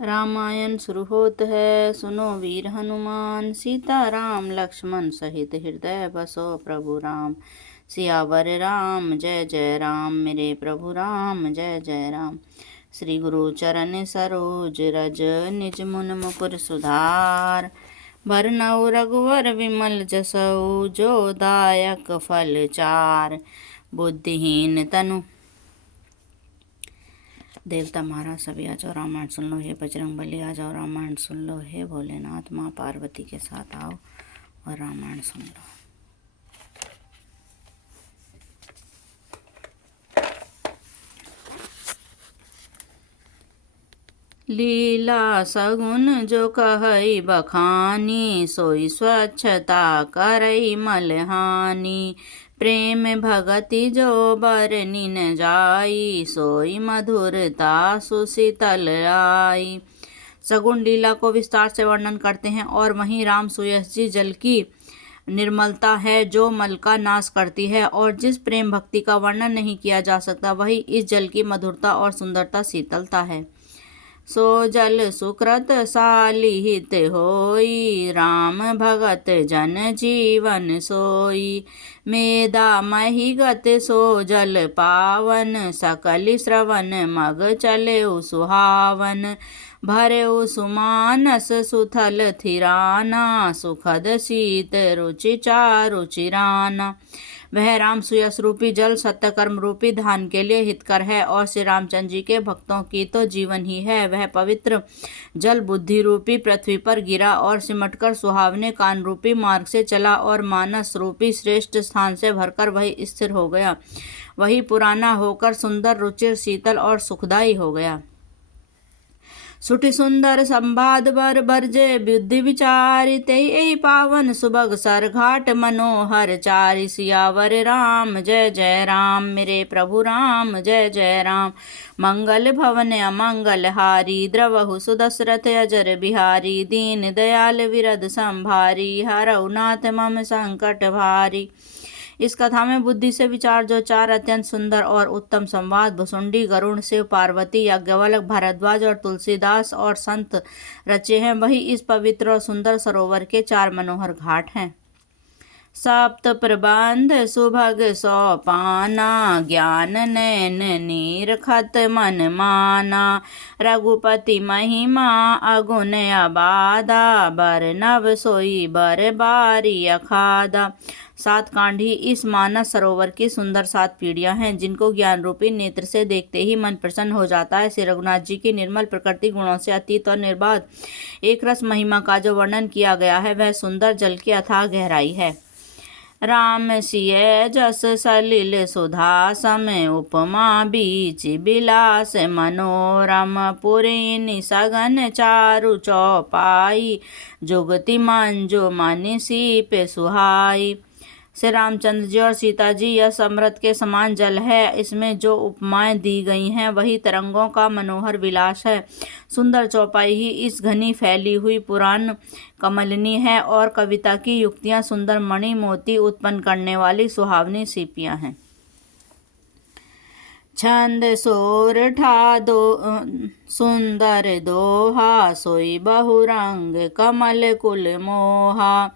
रामायण शुरू होत है, सुनो वीर हनुमान। सीता राम लक्ष्मण सहित हृदय बसो प्रभु राम। सियावर राम जय जय राम, मेरे प्रभु राम जय जय राम। श्री गुरु चरण सरोज रज, निज मुन मुकुर सुधार। भरनऊ रघुवर विमल जसऊ, जो दायक फल चार। बुद्धिहीन तनु देवता महाराज सभी आ जाओ रामायण सुन लो। हे बजरंग बली आ जाओ रामायण सुन लो। हे भोलेनाथ माँ पार्वती के साथ आओ और रामायण सुन लो। लीला सगुन जो कहई बखानी, सोई स्वच्छता करई मलहानी। प्रेम भगति जो बरनि न जाई, सोई मधुरता सुशीतल आई। सगुण लीला को विस्तार से वर्णन करते हैं। और वहीं राम सुयस जी जल की निर्मलता है जो मल का नाश करती है, और जिस प्रेम भक्ति का वर्णन नहीं किया जा सकता, वही इस जल की मधुरता और सुंदरता शीतलता है। सो जल सुकृत सालिहित होई, राम भगत जन जीवन सोई। मेदा मही गत सो जल पावन, सकल श्रवण मग चले सुहावन। भरे सुमानस सुथल थिराना, सुखद शीत रुचि चारु चिराना। वह राम सुयस रूपी जल सत्य कर्म रूपी धान के लिए हितकर है, और श्री रामचंद्र जी के भक्तों की तो जीवन ही है। वह पवित्र जल बुद्धि रूपी पृथ्वी पर गिरा और सिमटकर सुहावने कान रूपी मार्ग से चला, और मानस रूपी श्रेष्ठ स्थान से भरकर वही स्थिर हो गया। वही पुराना होकर सुंदर रुचिर शीतल और सुखदायी हो गया। सुटि सुंदर संवाद बर बरजे बुद्धि विचारि, तेई पावन सुबग सर घाट मनोहर चारि। सियावर राम जय जय राम, मेरे प्रभु राम जय जय राम। मंगल भवन अमंगल हारी, द्रवहु सुदशरथ अजर बिहारी। दीन दयाल विरद संभारी, हरऊ नाथ मम संकट भारी। इस कथा में बुद्धि से विचार जो चार अत्यंत सुंदर और उत्तम संवाद भुसुंडी, गरुण, शिव, पार्वती, याज्ञवल्क्य, भारद्वाज और तुलसीदास और संत रचे हैं, वही इस पवित्र और सुंदर सरोवर के चार मनोहर घाट हैं। सप्त प्रबंध सुभग सोपाना, ज्ञान नैन नीरखत मन माना। रघुपति महिमा अगुन अबाधा, बर नव सोई बर बारी अखादा। सात कांड ही इस मानस सरोवर की सुंदर सात पीढ़ियां हैं, जिनको ज्ञान रूपी नेत्र से देखते ही मन प्रसन्न हो जाता है। श्री रघुनाथ जी की निर्मल प्रकृति गुणों से अतीत और निर्बाध एक रस महिमा का जो वर्णन किया गया है, वह सुंदर जल की अथाह गहराई है। राम सिय जस सलिल सुधा सम, उपमा बीच बिलास मनोरम। पुरीन सगन चारु चौपाई, जुगति मंजु मनि सीप सुहाई। श्री रामचंद्र जी और सीता जी यह अमृत के समान जल है। इसमें जो उपमाएं दी गई हैं वही तरंगों का मनोहर विलास है। सुंदर चौपाई ही इस घनी फैली हुई पुराण कमलिनी है, और कविता की युक्तियां सुंदर मणि मोती उत्पन्न करने वाली सुहावनी सीपियां हैं। छंद सोरठा दो सुंदर दोहा, सोई बहुरंग कमल कुल मोहा।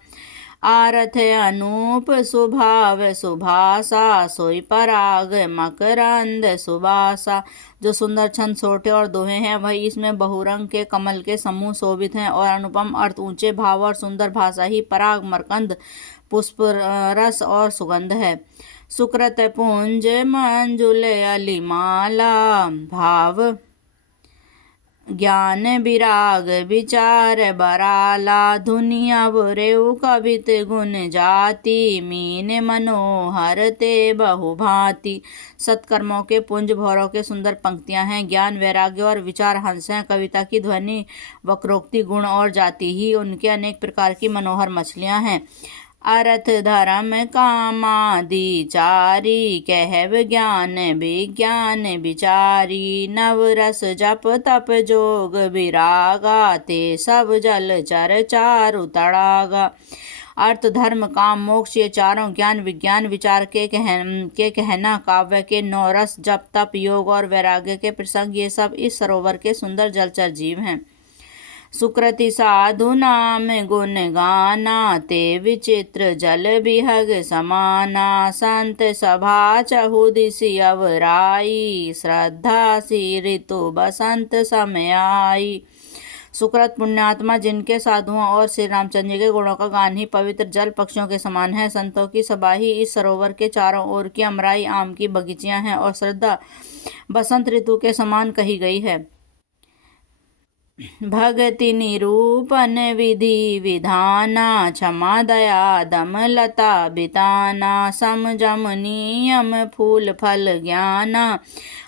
आरथ अनूप सुभाव सुभासा, सोई पराग मकरंद सुबासा। जो सुंदर छंद सोटे और दोहे हैं, वही इसमें बहुरंग के कमल के समूह शोभित हैं, और अनुपम अर्थ, ऊंचे भाव और सुंदर भाषा ही पराग, मकरंद, पुष्प रस और सुगंध है। सुकृत पुंज मंजुल अलिमाला, भाव ज्ञान विराग विचार बराला। धुनिया बुरेऊ कवित गुण जाति, मीन मनोहर ते बहुभांति। सत्कर्मों के पुंज भौरों के सुंदर पंक्तियां हैं। ज्ञान वैराग्य और विचार हंस हैं। कविता की ध्वनि वक्रोक्ति गुण और जाति ही उनके अनेक प्रकार की मनोहर मछलियां हैं। अर्थ धर्म कामादि चारि, कहव ज्ञान विज्ञान विचारी। नवरस जप तप जोग विरागा, ते सब जल चर चारु तड़ागा। अर्थ धर्म काम मोक्ष ये चारों ज्ञान विज्ञान विचार के कहना, काव्य के नौ रस, जप तप योग और वैराग्य के प्रसंग, ये सब इस सरोवर के सुंदर जलचर जीव हैं। सुकृति साधु नाम गुण गाना, ते विचित्र जल बिहग समाना। संत सभा चहु दिसि अवराई, श्रद्धा सी ऋतु बसंत समय आई। सुकृत पुण्यात्मा जिनके साधुओं और श्री रामचंद्र जी के गुणों का गान ही पवित्र जल पक्षियों के समान है, संतों की सभा ही इस सरोवर के चारों ओर की अमराई आम की बगीचियां हैं, और श्रद्धा बसंत ऋतु के समान कही गई है। भगति निरूपण विधि विधाना, क्षमा दया दम लता बिताना। समझम नियम फूल फल ज्ञाना,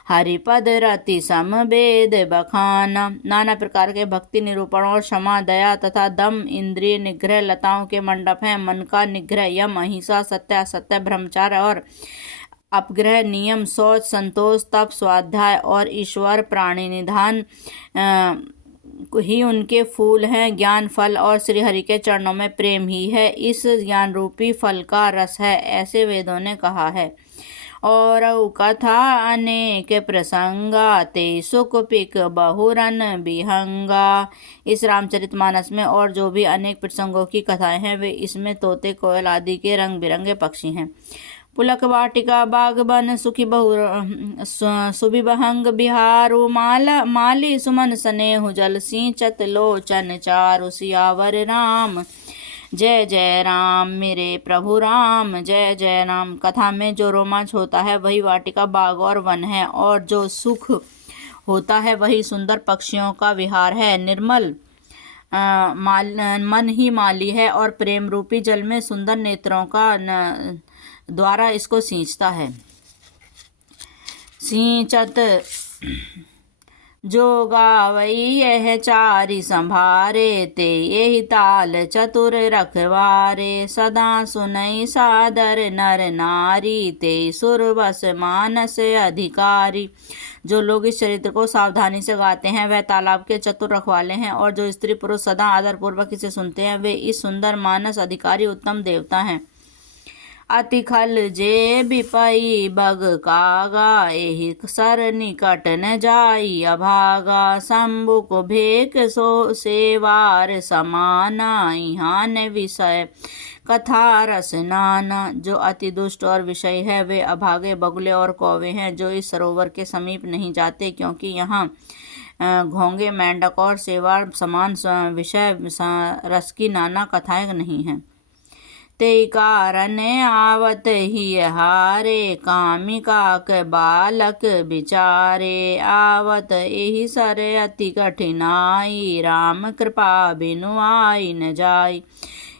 हरिपद रति समवेद बखाना। नाना प्रकार के भक्ति निरूपण और क्षमा दया तथा दम इंद्रिय निग्रह लताओं के मंडप हैं। मन का निग्रह यम अहिंसा सत्य असत्य ब्रह्मचार्य और अपग्रह नियम शौच संतोष तप स्वाध्याय और ईश्वर प्राणी निधान ही उनके फूल हैं। ज्ञान फल और श्री हरि के चरणों में प्रेम ही है इस ज्ञान रूपी फल का रस है, ऐसे वेदों ने कहा है। और कथा अनेक प्रसंगा, ते सुख पिक बहुरन बिहंगा। इस रामचरितमानस में और जो भी अनेक प्रसंगों की कथाएं हैं, वे इसमें तोते कोयल आदि के रंग बिरंगे पक्षी हैं। पुलक वाटिका बागबन सुखी बहु सुबिबहंग बिहारु, माली सुमन स्नेहु जल सिंचत लोचन चारु। सियावर राम जय जय राम, मेरे प्रभु राम जय जय राम। कथा में जो रोमांच होता है वही वाटिका बाग और वन है, और जो सुख होता है वही सुंदर पक्षियों का विहार है। निर्मल मन ही माली है, और प्रेम रूपी जल में सुंदर नेत्रों का द्वारा इसको सींचता है। सिंचत जो गावई यह चारि संभारे, ते यही ताल चतुर रखवारे। सदा सुनई सादर नर नारी, ते सुर बस मानस अधिकारी। जो लोग इस चरित्र को सावधानी से गाते हैं वह तालाब के चतुर रखवाले हैं, और जो स्त्री पुरुष सदा आदर पूर्वक इसे सुनते हैं वे इस सुंदर मानस अधिकारी उत्तम देवता हैं। अति खल जे बिपई बग कागा, एहि सर निकट न जाई अभागा। शंभु को भेक सो सेवार समाना, यहाँ न विषय कथा रस नाना। जो अति दुष्ट और विषय है वे अभागे बगुले और कौवे हैं, जो इस सरोवर के समीप नहीं जाते, क्योंकि यहाँ घोंगे मेंढक और सेवार समान विषय रस की नाना कथाएं नहीं हैं। ते कारण आवत ही हारे, कामिका के बालक बिचारे। आवत यही सर अति कठिनाई, राम कृपा बिनु आई न जाई।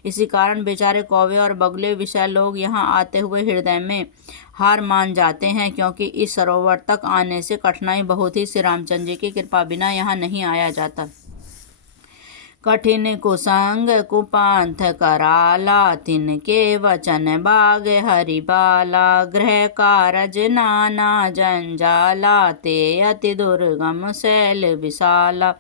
इसी कारण बेचारे कौवे और बगुले विषय लोग यहाँ आते हुए हृदय में हार मान जाते हैं, क्योंकि इस सरोवर तक आने से कठिनाई बहुत ही श्री रामचंद्र जी की कृपा बिना यहाँ नहीं आया जाता। कठिन कुसंग कुपांथ कराला, तिनके वचन बाग हरि बाला। गृह कारज नाना जंजाला, ते अति दुर्गम शैल विशाला।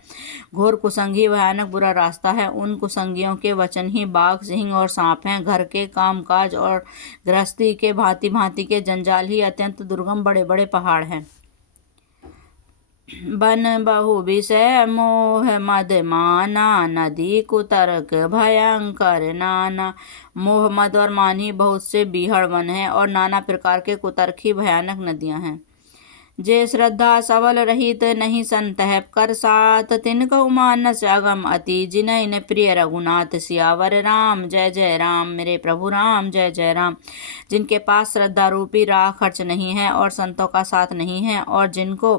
घोर कुसंगी भयानक बुरा रास्ता है, उन कुसंगियों के वचन ही बाघ सिंह और सांप हैं। घर के कामकाज और गृहस्थी के भांति भांति के जंजाल ही अत्यंत दुर्गम बड़े बड़े पहाड़ हैं। बन बहु विषय मोह मद माना, नदी कुतर्क भयंकर नाना। मोह मद और मान ही बहुत से बीहड़ वन है, और नाना प्रकार के कुतर्क ही भयानक नदियां हैं। जे श्रद्धा सबल रहित नहीं संतह कर साथ, तिनकहु मानस अगम अति जिनैन प्रिय रघुनाथ। सियावर राम जय जय राम, मेरे प्रभु राम जय जय राम। जिनके पास श्रद्धा रूपी राह खर्च नहीं है और संतों का साथ नहीं है, और जिनको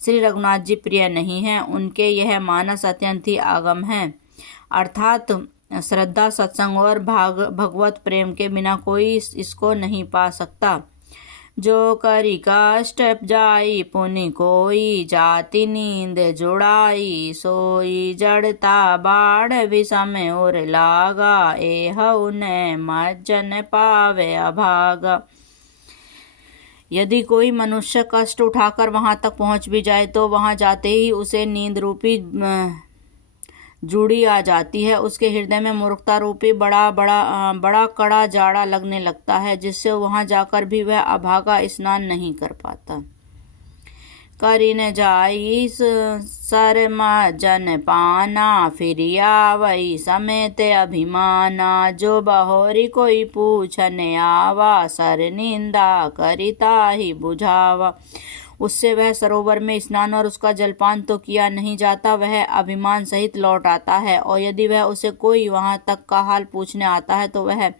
श्री रघुनाथ जी प्रिय नहीं है, उनके यह मानस अत्यंत ही आगम है। अर्थात श्रद्धा सत्संग और भगवत प्रेम के बिना कोई इसको नहीं पा सकता। जो करी कष्ट जाई पुनि कोई, जाति नींद जुड़ाई सोई। जड़ता बाढ़ विषम उर लागा, एहु न मज्जन पावे अभागा। यदि कोई मनुष्य कष्ट उठाकर वहां तक पहुंच भी जाए तो वहां जाते ही उसे नींद रूपी जुड़ी आ जाती है। उसके हृदय में मूर्खता रूपी बड़ा कड़ा जाड़ा लगने लगता है, जिससे वहां जाकर भी वह अभागा स्नान नहीं कर पाता। करिन जाई शर्मा जन पाना, फिरिया वही समेत अभिमाना। जो बहोरी कोई पूछन आवा, सर निंदा करिता ही बुझावा। उससे वह सरोवर में स्नान और उसका जलपान तो किया नहीं जाता, वह अभिमान सहित लौट आता है। और यदि वह उसे कोई वहां तक का हाल पूछने आता है तो वह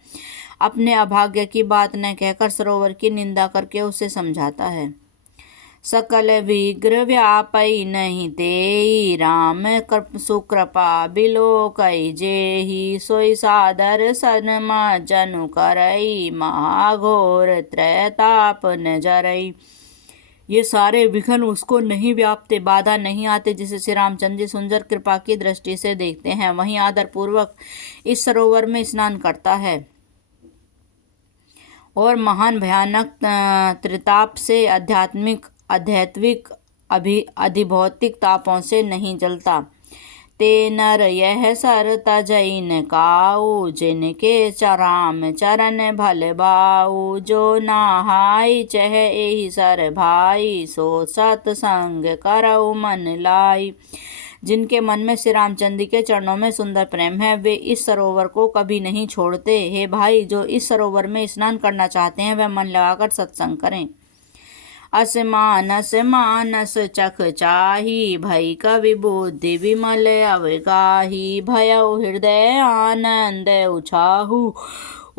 अपने अभाग्य की बात न कहकर सरोवर की निंदा करके उसे समझाता है। सकल विग्रह व्यापई नहीं तेई, राम सुकृपा बिलोकई जेहि। सोई सादर सनमा जनु करई, महाघोर त्रैताप न जरई। ये सारे विघ्न उसको नहीं व्यापते, बाधा नहीं आते, जिसे श्री रामचंद्र जी सुंदर कृपा की दृष्टि से देखते हैं। वहीं आदर पूर्वक इस सरोवर में स्नान करता है और महान भयानक त्रिताप से आध्यात्मिक अधिभौतिक तापों से नहीं जलता। ते नर यह सर तजई न काऊ, जिनके राम चरण भल बाऊ। जो नहाई चह एहि सर भाई, सो सतसंग करऊ मन लाई। जिनके मन में श्री रामचंद्र के चरणों में सुंदर प्रेम है, वे इस सरोवर को कभी नहीं छोड़ते। हे भाई, जो इस सरोवर में स्नान करना चाहते हैं वह मन लगाकर सत्संग करें। असमानस मानस चख चाही, भई कवि बुद्धि विमल अवगाही। भयउ हृदय आनंद उछाहु,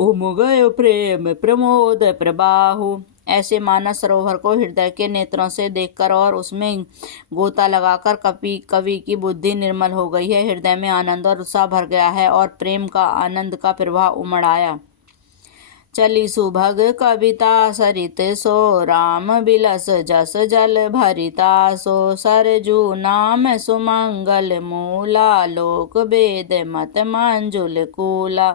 उमगय प्रेम प्रमोद प्रबाहु। ऐसे मानस सरोवर को हृदय के नेत्रों से देखकर और उसमें गोता लगाकर कवि की बुद्धि निर्मल हो गई है, हृदय में आनंद और उत्साह भर गया है और प्रेम का आनंद का प्रवाह उमड़ आया। चली सुभग कविता सरित सो, राम बिलस जस जल भरिता सो। सरजू नाम सुमंगल मूला, लोक वेद मत मंजुल कूला।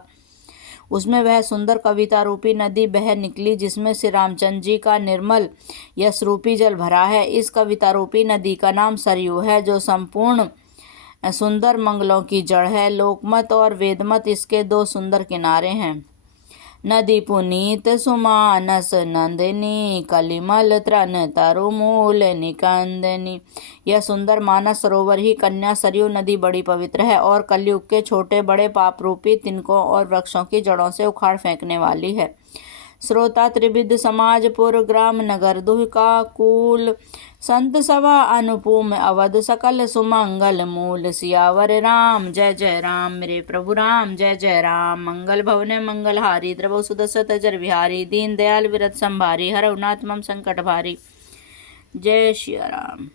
उसमें वह सुंदर कविता रूपी नदी बह निकली, जिसमें श्री रामचंद्र जी का निर्मल यश रूपी जल भरा है। इस कविता रूपी नदी का नाम सरयू है, जो संपूर्ण सुंदर मंगलों की जड़ है। लोकमत और वेदमत इसके दो सुंदर किनारे हैं। नदी पुनीत सुमानस नंदिनी, कलिमल त्रन तरुमूल निकंदनी। यह सुंदर मानस सरोवर ही कन्या सरयू नदी बड़ी पवित्र है और कलयुग के छोटे बड़े पाप रूपी तिनकों और वृक्षों की जड़ों से उखाड़ फेंकने वाली है। श्रोता त्रिविध समाजपुर ग्राम नगर दुहिका कूल, संत सभा अनुपूम अवध सकल सुमंगल मूल। सियावर राम जय जय राम, मेरे प्रभु राम जय जय राम। मंगल भवने मंगलहारी, द्रवौ सुदशरथ अजर बिहारी। दीन दयाल विरत संभारी, हरौ नाथ मम संकट भारी। जय श्री राम।